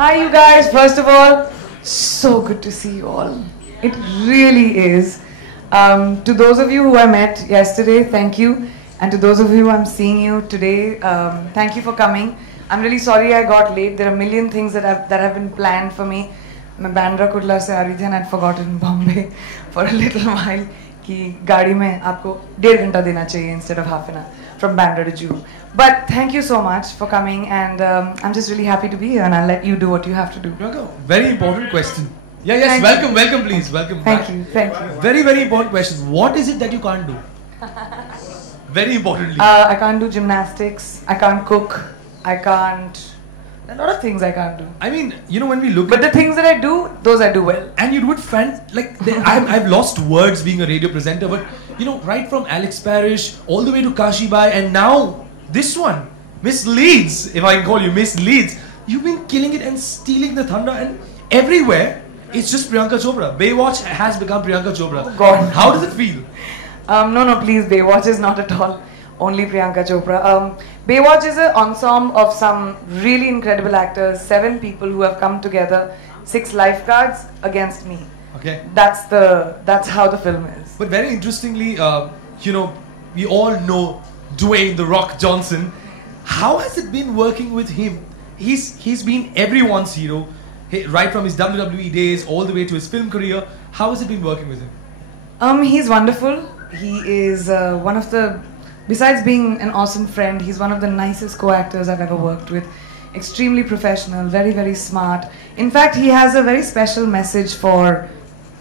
Hi, you guys. First of all, so good to see you all. It really is. To those of you who I met yesterday, thank you. And to those of you who I'm seeing you today, thank you for coming. I'm really sorry I got late. There are a million things that have been planned for me. मैं बैंड्रा कुर्ला से आ रही थी and I'd forgotten Bombay for a little while कि गाड़ी में आपको 1.5 घंटा देना चाहिए instead of half an hour from Bandra to Juhu. But thank you so much for coming and I'm just really happy to be here and I'll let you do what you have to do. Very important question. Yeah, yes, Thank welcome, you. welcome please, welcome Thank back. you, thank you. Very, very important question. What is it that you can't do? Very importantly. I can't do gymnastics, I can't cook, I can't... A lot of things I can't do. I mean, you know, when we look But at... the things that I do, those I do well. And you do it I've lost words being a radio presenter, but you know, right from Alex Parrish all the way to Kashi Bai and now this one, Miss Leeds, if I can call you Miss Leeds, you've been killing it and stealing the thunder and everywhere it's just Priyanka Chopra. Baywatch has become Priyanka Chopra. Oh God. How does it feel? No, please, Baywatch is not at all only Priyanka Chopra. Baywatch is an ensemble of some really incredible actors, 7 people who have come together, 6 lifeguards against me. Okay. That's how the film is. But very interestingly, you know, we all know Dwayne "The Rock" Johnson. How has it been working with him? He's been everyone's hero, right from his WWE days all the way to his film career. How has it been working with him? He's wonderful. He is one of the, besides being an awesome friend, he's one of the nicest co-actors I've ever worked with. Extremely professional, very, very smart. In fact, he has a very special message for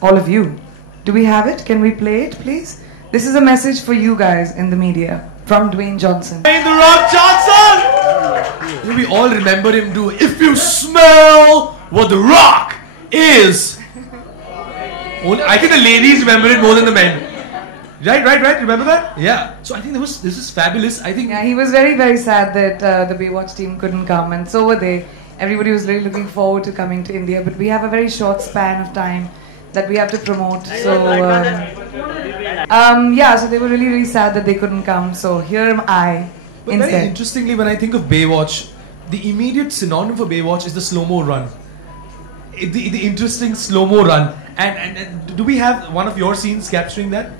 all of you. Do we have it? Can we play it, please? This is a message for you guys in the media from Dwayne Johnson. Dwayne "The Rock" Johnson! We all remember him do "If you smell what The Rock is." I think the ladies remember it more than the men. Right. Remember that? Yeah. So I think this is fabulous. I think. Yeah, he was very, very sad that the Baywatch team couldn't come, and so were they. Everybody was really looking forward to coming to India, but we have a very short span of time that we have to promote. So yeah, so they were really, really sad that they couldn't come. So here am I But instead. very interestingly, when I think of Baywatch, the immediate synonym for Baywatch is the slow-mo run. The interesting slow-mo run. And do we have one of your scenes capturing that?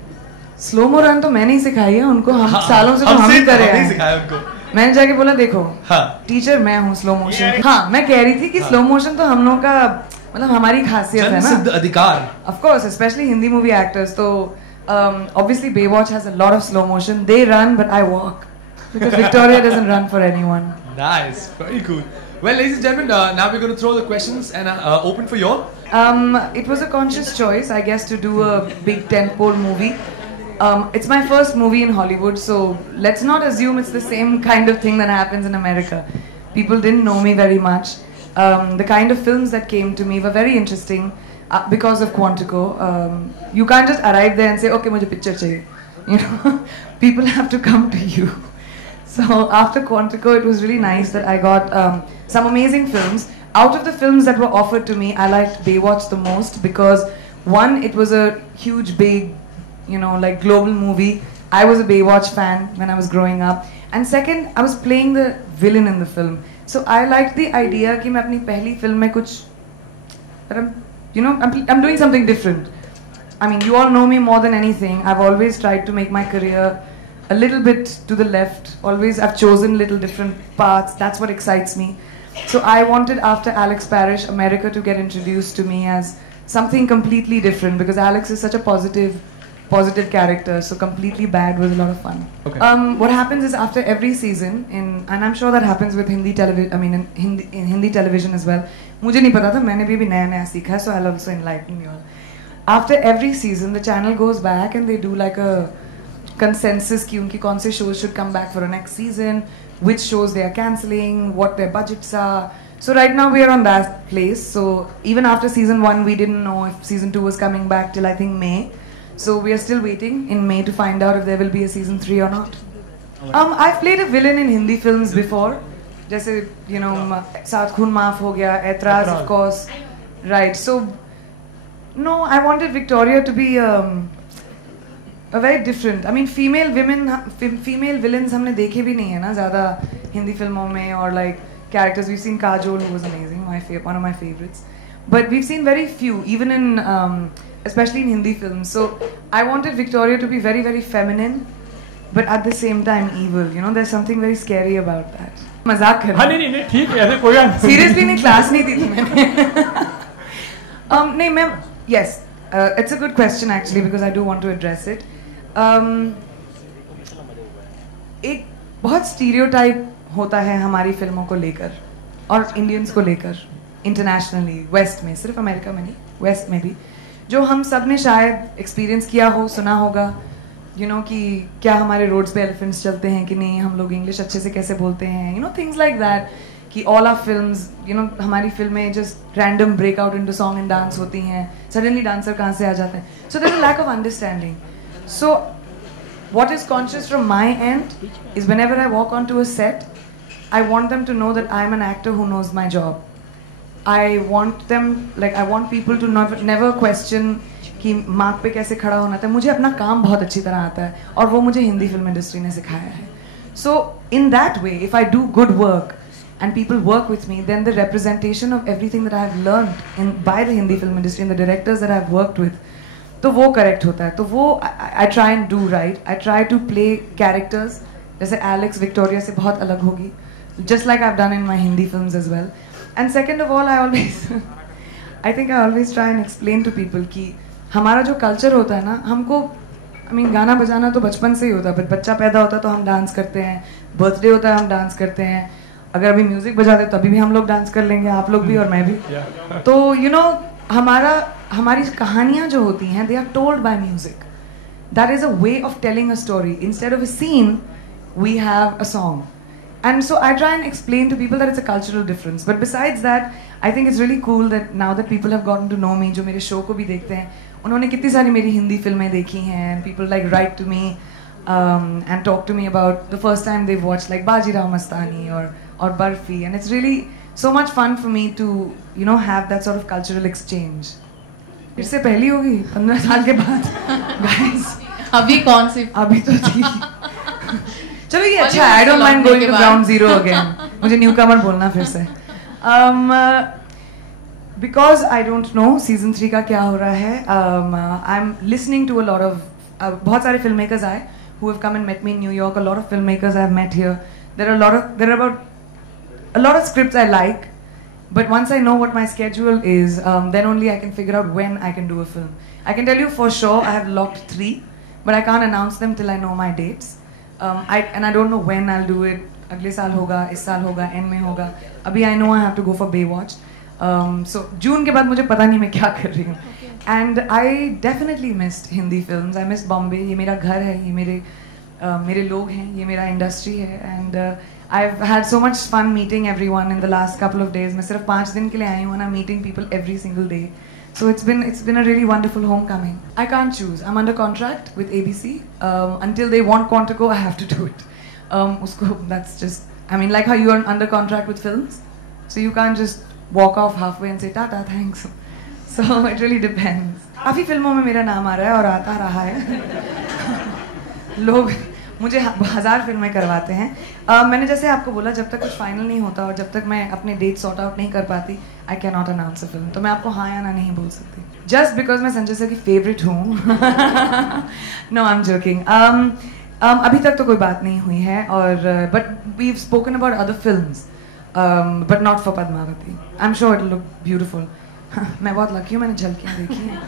Slow mo run तो मैंने ही सिखाई है उनको, हम सालों से तो हम ही करे हैं। सिखाया उनको। मैंने जाके बोला देखो, हाँ। टीचर मैं हूँ स्लो मोशन। हाँ, मैं कह रही थी कि स्लो मोशन तो हम लोगों का मतलब हमारी खासियत है ना। जन्मसिद्ध अधिकार। Of course, especially Hindi movie actors. So obviously Baywatch has a lot of slow motion. They run, but I walk because Victoria doesn't run for anyone. Nice, very cool. Well, ladies and gentlemen, now we're going to throw the questions and open for you all. It was a conscious choice, I guess, to do a big tentpole movie. It's my first movie in Hollywood, so let's not assume it's the same kind of thing that happens in America. People didn't know me very much. The kind of films that came to me were very interesting because of Quantico. You can't just arrive there and say, okay, mujhe picture chahiye. You know, people have to come to you. So after Quantico, it was really nice that I got some amazing films. Out of the films that were offered to me, I liked Baywatch the most because one, it was a huge, big, you know, like global movie. I was a Baywatch fan when I was growing up. And second, I was playing the villain in the film. So I liked the idea कि मैं अपनी पहली film में कुछ, I'm doing something different. I mean, you all know me more than anything. I've always tried to make my career a little bit to the left. Always, I've chosen little different paths. That's what excites me. So I wanted, after Alex Parrish, America to get introduced to me as something completely different because Alex is such a positive character, so completely bad was a lot of fun. Okay. What happens is after every season, and I'm sure that happens with Hindi television, I mean in Hindi television as well. मुझे नहीं पता था, मैंने भी नया सीखा, so I'll also enlighten you all. After every season, the channel goes back and they do like a consensus कि उनकी कौन से shows should come back for a next season, which shows they are cancelling, what their budgets are. So right now we are on that place. So even after season 1, we didn't know if season 2 was coming back till I think May. So we are still waiting in May to find out if there will be a season 3 or not. I've played a villain in Hindi films before. जैसे, you know, सात खून माफ हो गया, ऐतराज of course. Right, so no, I wanted Victoria to be a very different. I mean, female villains हमने देखे भी नहीं है ना ज़्यादा हिंदी फिल्मों में, or like characters. We've seen Kajol, who was amazing, one of my favorites. But we've seen very few, even in, especially in Hindi films. So I wanted Victoria to be very, very feminine, but at the same time evil. You know, there's something very scary about that. मजाक कर हाँ नहीं ठीक है ऐसे कोई Seriously नहीं class नहीं दी थी मैंने नहीं मैं yes it's a good question actually because I do want to address it. एक बहुत स्टीरियोटाइप होता है हमारी फिल्मों को लेकर और इंडियंस को लेकर इंटरनेशनली वेस्ट में, सिर्फ अमेरिका में नहीं वेस्ट में भी, जो हम सब ने शायद एक्सपीरियंस किया हो, सुना होगा you know कि क्या हमारे रोड्स पे एलिफेंट्स चलते हैं कि नहीं, हम लोग इंग्लिश अच्छे से कैसे बोलते हैं, you know things like that कि all our films, you know हमारी फिल्में just random break out into song and dance होती हैं, suddenly dancer कहाँ से आ जाते हैं, so there's a lack of understanding. So what is conscious from my end is whenever I walk onto a set, I want them to know that I'm an actor who knows my job. I want them, like I want people to never question कि mark पे कैसे खड़ा होना था. मुझे अपना काम बहुत अच्छी तरह आता है और वो मुझे हिंदी फिल्म इंडस्ट्री ने सिखाया है. So in that way, if I do good work and people work with me, then the representation of everything that I have learned by the Hindi film industry and the directors that I have worked with, तो वो correct होता है. तो वो I try and do right. I try to play characters जैसे Alex Victoria से बहुत अलग होगी, just like I've done in my Hindi films as well. And second of all, I think I always try and explain to people कि हमारा जो culture होता है ना, हमको गाना बजाना तो बचपन से ही होता है. बच्चा पैदा होता है तो हम डांस करते हैं, बर्थडे होता है हम डांस करते हैं, अगर अभी म्यूजिक बजाते तभी भी हम लोग डांस कर लेंगे, आप लोग भी और मैं भी. तो यू नो हमारी कहानियाँ जो होती हैं, they are told by music. That is a way of telling a story. Instead of a scene we have a song. And so I try and explain to people that it's a cultural difference. But besides that, I think it's really cool that now that people have gotten to know me, जो मेरे show को भी देखते हैं, उन्होंने कितनी सारी मेरी हिंदी फिल्में देखी हैं. And people like write to me and talk to me about the first time they've watched like Bajirao Mastani or Barfi. And it's really so much fun for me to, you know, have that sort of cultural exchange. इससे पहली होगी 15 साल के बाद. Guys, अभी कौन सी? अभी तो थी. चलो ये अच्छा है. I don't mind going to ground zero again. मुझे न्यूकमर बोलना फिर से. Because I don't know season 3 का क्या हो रहा है. I'm listening to a lot of बहुत सारे filmmakers आए who have come and met me in New York. A lot of filmmakers I have met here. There are about a lot of scripts I like, but once I know what my schedule is, then only I can figure out when I can do a film. I can tell you for sure I have locked 3, but I can't announce them till I know my dates. I don't know when I'll do it. अगले साल होगा, इस साल होगा, end में होगा. अभी I know I have to go for Baywatch. So June के बाद मुझे पता नहीं मैं क्या कर रही हूँ. And I definitely missed Hindi films. I missed Bombay. ये मेरा घर है, ये मेरे लोग हैं, ये मेरा industry है. And I've had so much fun meeting everyone in the last couple of days. मैं सिर्फ 5 दिन के लिए आई हूँ and I'm meeting people every single day. So it's been a really wonderful homecoming. I can't choose. I'm under contract with ABC. Until they want Quantico, I have to do it. That's just, I mean, like how you are under contract with films. So you can't just walk off halfway and say, Tata, thanks. So it really depends. काफी फिल्मों में मेरा नाम आ रहा है और आता रहा है. लोग मुझे 1000 फिल्में करवाते हैं. मैंने जैसे आपको बोला, जब तक कुछ फाइनल नहीं होता और जब तक मैं अपने डेट सॉर्ट आउट नहीं कर पाती, I cannot announce a film. तो मैं आपको हाँ या ना नहीं बोल सकती. Just because मैं संजय सर की फेवरेट हूँ. No, I'm joking. अभी तक तो कोई बात नहीं हुई है और but we've spoken about other films, but not for Padmavati. I'm sure it'll look beautiful. मैं बहुत लकी हूँ, मैंने झलकियाँ देखी हैं.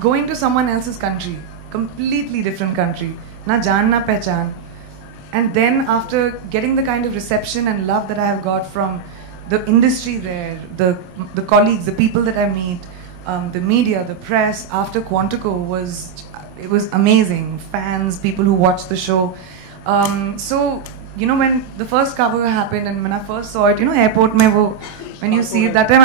Going to someone else's country, completely different country, ना जान ना पहचान, and then after getting the kind of reception and love that I have got from the industry there, the colleagues, the people that I meet, the media, the press, after Quantico was amazing. Fans, people who watched the show. So, you know, when the first cover happened and when I first saw it, you know, airport mein when you see it, that time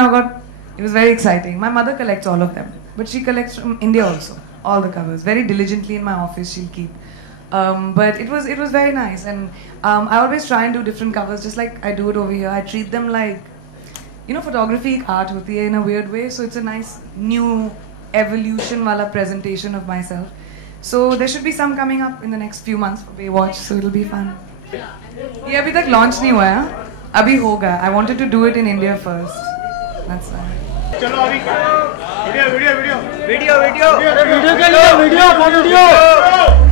it was very exciting. My mother collects all of them, but she collects from India also, all the covers. Very diligently in my office she'll keep. But it was very nice, and I always try and do different covers, just like I do it over here. I treat them like, you know, photography ek art hoti hai in a weird way, so it's a nice new evolution wala presentation of myself. So there should be some coming up in the next few months for Baywatch, so it'll be fun. ये अभी तक launch नहीं हुआ है, अभी होगा. I wanted to do it in India first. That's why. चलो अभी video video video video video video video video